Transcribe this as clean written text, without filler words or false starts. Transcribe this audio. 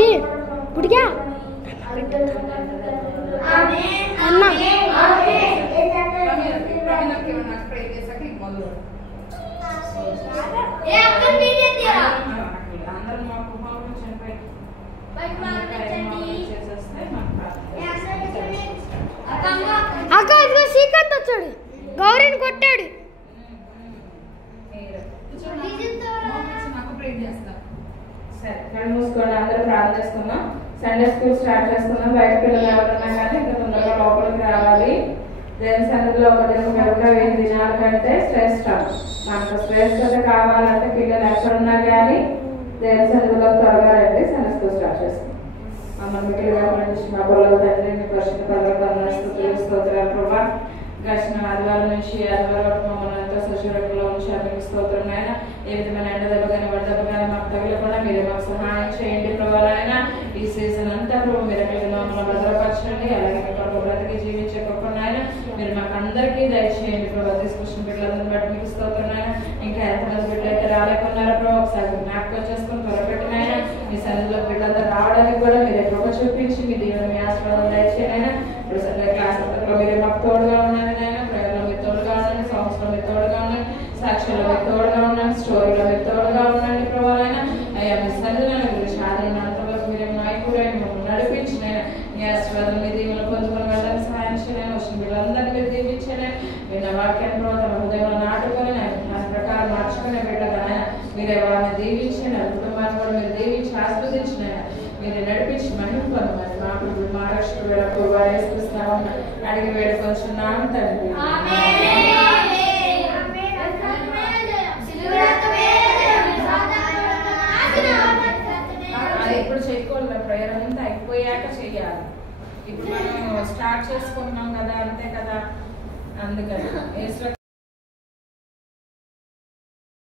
బుడ్డి బుడిగా అన్న అక్క ఇదిగో శ్రీకాంత్ వచ్చాడు గౌరీని కొట్టాడు సరే కళ్ళు మూసుకోండి అందరూ ప్రార్థన చేసుకుందాం సండే స్కూల్ స్టార్ట్ చేసుకుందాం బయట పిల్లలు ఎవరున్నా కానీ ఇంకా తొందరగా లోపలికి రావాలి దేవుని సన్నిధిలో ఒక దినం కనుక 1000 దినాల కంటే శ్రేష్టం మనకు శ్రేష్టత కావాలంటే పిల్లలు ఎక్కడున్నా కానీ దేవుని సన్నిధిలో త్వరగా రండి సండే స్కూల్ స్టార్ట్ చేసుకుందాం మన మిగిలిగా మా పొలం తండ్రి మీ పరిశుద్ధ పదవి స్తోత్రాలు ప్రభా గడిచిన ఆదివారం నుంచి ఆదివారం మమ్మల్ని ఎంతో సజీవంలో ఉంచారు మీకు స్తోత్రం నాయన ఏ విధమైన ఎండదెబ్బ కానీ వడదెబ్బ కానీ మాకు తగలకుండా మీరే మాకు సహాయం చేయండి ప్రభా నాయన ఈ సీజన్ అంతా ప్రభు మీరు మమ్మల్ని భద్రపరచండి అలాగే మీ కొరకు బ్రతికి జీవించే గొప్ప నాయన మీరు మాకు అందరికీ దయచేయండి ప్రభావ తీసుకొచ్చిన బిడ్డలందరినీ బట్టి మీకు స్తోత్రం నాయన ఇంకా ఎంతమంది బిడ్డలు అయితే రాలేకున్నారో ప్రభావ ఒకసారి జ్ఞాపకం చేసుకుని త్వరపెట్టినాయన మీ సన్నిధిలో బిడ్డలంతా రావడానికి కూడా మీరే కృప చూపించి మీ దీవెన మీ ఆశీర్వాదం దయచేయనైనా ఇప్పుడు సండే క్లాస్ అంతట్లో మీరే మాకు తోడుగా ఉండండి నాయన ప్రయోగంలో మీరు తోడుగా ఉండండి సాంగ్స్లో మీరు తోడుగా ఉండండి సాక్ష్యంలో మీరు తోడుగా ఉండండి స్టోరీలో మీరు తోడుగా ఉండండి ప్రభావ అయ్యా మీ సన్నిధిలో గురించి ఆదరణంతవరకు మీరే నాయకుడు మమ్మల్ని నడిపించిన మీ ఆశీర్వాదం మీ దీవెనలు పొందుకొని వెళ్ళడానికి సహాయం చేయలేను వచ్చిన బిడ్డలందరినీ మీరు దీవించలేను విన్న వాక్యాన్ని ప్రభావ తమ హృదయంలో నాటుకొని దాని ప్రకారం మార్చుకునే బిడ్డగా మీరే వారిని దీవించిన కుటుంబాన్ని కూడా మీరు దీవించి ఆస్వాదించిన మీరు నడిపించి మహిమ పొందమని మా రక్షకుడు వారు వేసుకొస్తున్నామని అడిగి వేడుకొచ్చున్నాం తండ్రి అది ఎప్పుడు చేయకూడదు ప్రేయర్ అంతా అయిపోయాక చెయ్యాలి ఇప్పుడు మనం స్టార్ట్ చేసుకుంటున్నాం కదా అంతే కదా అందుకని